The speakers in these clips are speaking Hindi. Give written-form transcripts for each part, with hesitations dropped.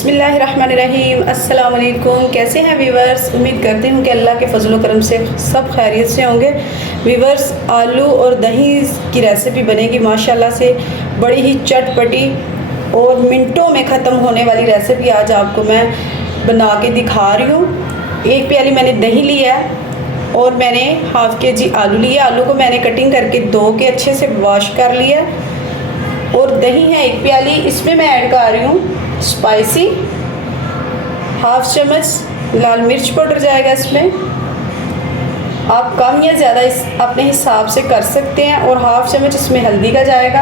बिस्मिल्लाहिर्रहमानिर्रहीम। अस्सलाम वालेकुम। कैसे हैं वीवर्स? उम्मीद करती हूँ कि अल्लाह के फजल व करम से सब खैरियत से होंगे। वीवर्स, आलू और दही की रेसिपी बनेगी माशाल्लाह से, बड़ी ही चटपटी और मिनटों में ख़त्म होने वाली रेसिपी आज आपको मैं बना के दिखा रही हूँ। एक प्याली मैंने दही लिया है और मैंने हाफ़ के-जी आलू लिया। आलू को मैंने कटिंग करके धो के अच्छे से वॉश कर लिया और दही है एक प्याली। इसमें मैं ऐड कर रही हूँ स्पाइसी, हाफ चम्मच लाल मिर्च पाउडर जाएगा इसमें। आप कम या ज़्यादा इस अपने हिसाब से कर सकते हैं। और हाफ चम्मच इसमें हल्दी का जाएगा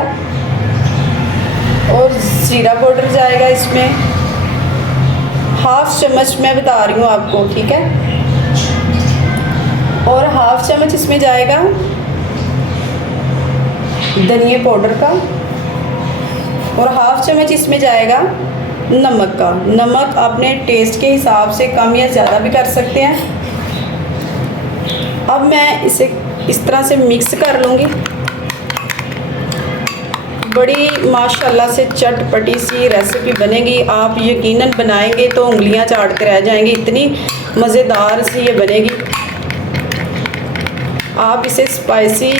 और ज़ीरा पाउडर जाएगा इसमें। हाफ चम्मच मैं बता रही हूँ आपको, ठीक है। और हाफ चम्मच इसमें जाएगा धनिया पाउडर का और हाफ चम्मच इसमें जाएगा नमक का। नमक अपने टेस्ट के हिसाब से कम या ज़्यादा भी कर सकते हैं। अब मैं इसे इस तरह से मिक्स कर लूँगी। बड़ी माशाल्लाह से चटपटी सी रेसिपी बनेगी। आप यकीनन बनाएंगे तो उंगलियां चाट कर रह जाएंगी, इतनी मज़ेदार सी ये बनेगी। आप इसे स्पाइसी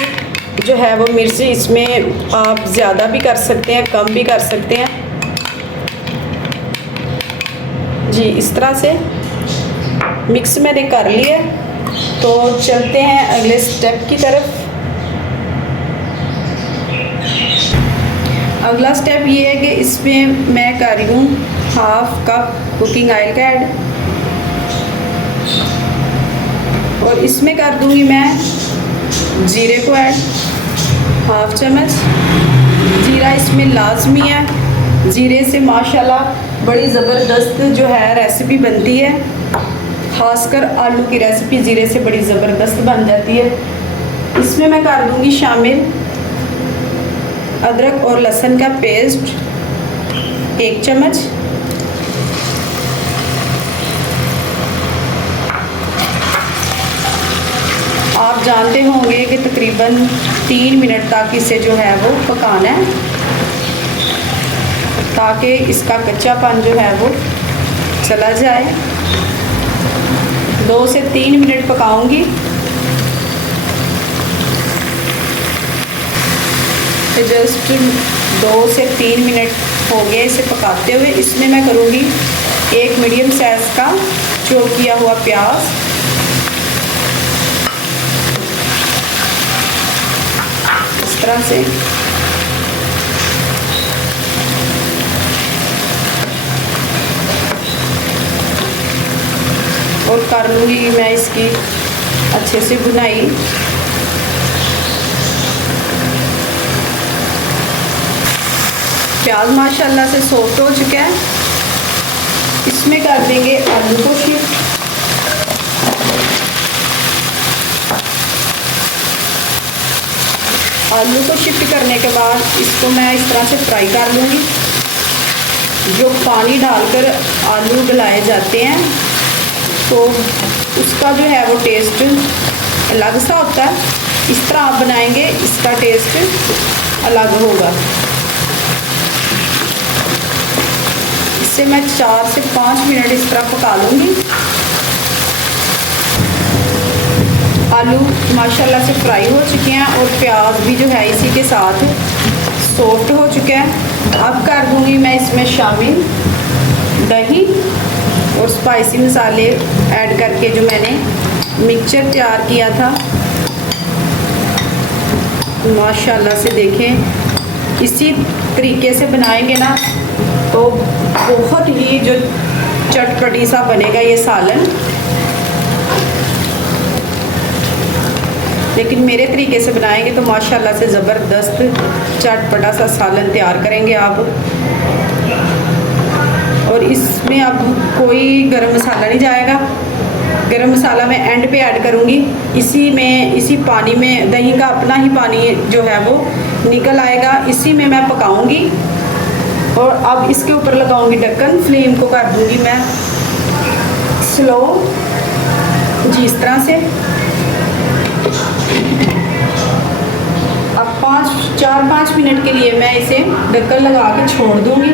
जो है वो मिर्ची इसमें आप ज़्यादा भी कर सकते हैं, कम भी कर सकते हैं जी। इस तरह से मिक्स मैंने कर लिया, तो चलते हैं अगले स्टेप की तरफ। अगला स्टेप ये है कि इसमें मैं कर रही हूँ हाफ कप कुकिंग ऑयल का ऐड और इसमें कर दूँगी मैं जीरे को ऐड, हाफ चम्मच। जीरा इसमें लाजमी है, जीरे से माशाल्लाह बड़ी ज़बरदस्त जो है रेसिपी बनती है। खासकर आलू की रेसिपी जीरे से बड़ी ज़बरदस्त बन जाती है। इसमें मैं कर दूँगी शामिल अदरक और लहसुन का पेस्ट 1 चम्मच। आप जानते होंगे कि तकरीबन 3 मिनट तक इसे जो है वो पकाना है, ताकि इसका कच्चापन जो है वो चला जाए। 2 से 3 मिनट पकाऊंगी। तो जस्ट 2 से 3 मिनट हो गए इसे पकाते हुए। इसमें मैं करूँगी 1 मीडियम साइज़ का चॉप किया हुआ प्याज, इस तरह से। और कर लूँगी मैं इसकी अच्छे से भुनाई। प्याज माशाल्लाह से सॉफ्ट हो चुका है। इसमें कर देंगे आलू को शिफ्ट। आलू को शिफ्ट करने के बाद इसको मैं इस तरह से फ्राई कर लूँगी। जो पानी डालकर आलू गलाए जाते हैं तो उसका जो है वो टेस्ट अलग सा होता है। इस तरह आप बनाएंगे, इसका टेस्ट अलग होगा। इसे मैं 4 से 5 मिनट इस तरह पका लूँगी। आलू माशाल्लाह से फ्राई हो चुके हैं और प्याज भी जो है इसी के साथ सॉफ्ट हो चुका है। अब कर दूँगी मैं इसमें शामिल दही और स्पाइसी मसाले ऐड करके जो मैंने मिक्सचर तैयार किया था। माशाल्लाह से देखें, इसी तरीके से बनाएंगे ना तो बहुत ही जो चटपटी सा बनेगा ये सालन। लेकिन मेरे तरीके से बनाएंगे तो माशाल्लाह से ज़बरदस्त चटपटा सा सालन तैयार करेंगे आप। और इसमें अब कोई गरम मसाला नहीं जाएगा। गरम मसाला मैं एंड पे ऐड करूँगी। इसी पानी में दही का अपना ही पानी जो है वो निकल आएगा, इसी में मैं पकाऊंगी। और अब इसके ऊपर लगाऊंगी ढक्कन। फ्लेम को कर दूँगी मैं स्लो जी, इस तरह से। अब 4-5 मिनट के लिए मैं इसे ढक्कन लगा के छोड़ दूँगी।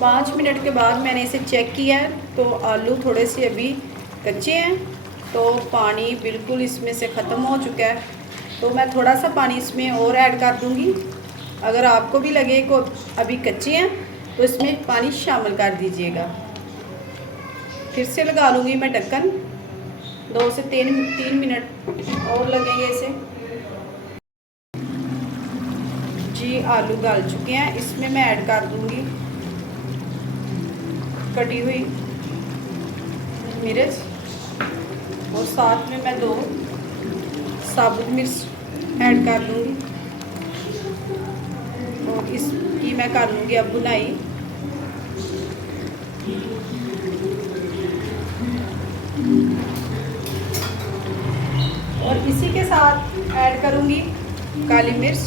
5 मिनट के बाद मैंने इसे चेक किया है तो आलू थोड़े से अभी कच्चे हैं, तो पानी बिल्कुल इसमें से ख़त्म हो चुका है। तो मैं थोड़ा सा पानी इसमें और ऐड कर दूंगी। अगर आपको भी लगे कि अभी कच्चे हैं तो इसमें पानी शामिल कर दीजिएगा। फिर से लगा लूँगी मैं ढक्कन, 2 से 3 मिनट और लगेंगे इसे। जी आलू गल चुके हैं, इसमें मैं ऐड कर दूंगी कटी हुई मिर्च और साथ में मैं 2 साबुत मिर्च ऐड कर दूंगी और इसकी मैं कर लूँगी अब भुनाई। और इसी के साथ ऐड करूँगी काली मिर्च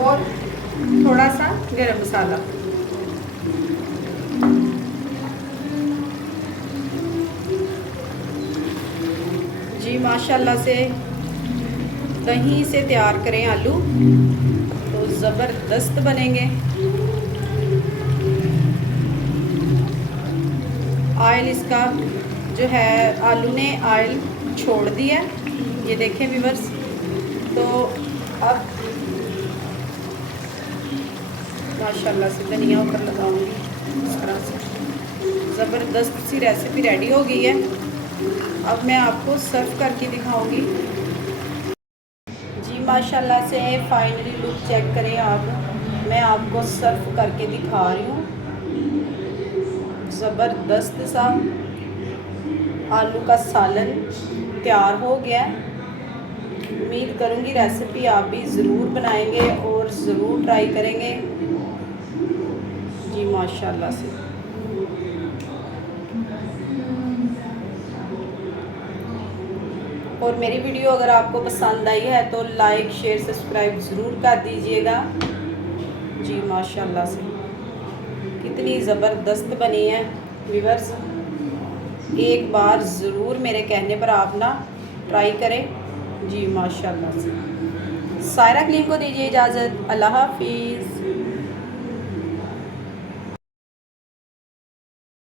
और थोड़ा सा गरम मसाला। जी माशाल्लाह से दही से तैयार करें आलू तो ज़बरदस्त बनेंगे। ऑयल इसका जो है, आलू ने ऑयल छोड़ दिया, ये देखें व्यूअर्स। तो अब माशाल्लाह से धनिया ऊपर लगाऊंगी इस तरह से। ज़बरदस्त सी रेसिपी रेडी हो गई है। अब मैं आपको सर्व करके दिखाऊंगी। जी माशाल्लाह से फाइनली लुक चेक करें आप, मैं आपको सर्व करके दिखा रही हूँ। ज़बरदस्त सा आलू का सालन तैयार हो गया है। उम्मीद करूँगी रेसिपी आप भी ज़रूर बनाएंगे और ज़रूर ट्राई करेंगे। जी माशाल्लाह से और मेरी वीडियो अगर आपको पसंद आई है तो लाइक शेयर सब्सक्राइब ज़रूर कर दीजिएगा। जी माशाल्लाह से कितनी ज़बरदस्त बनी है व्यूअर्स, एक बार ज़रूर मेरे कहने पर आप ना ट्राई करें। जी माशाल्लाह से। सायरा क्लीन को दीजिए इजाज़त। अल्लाह हाफिज़।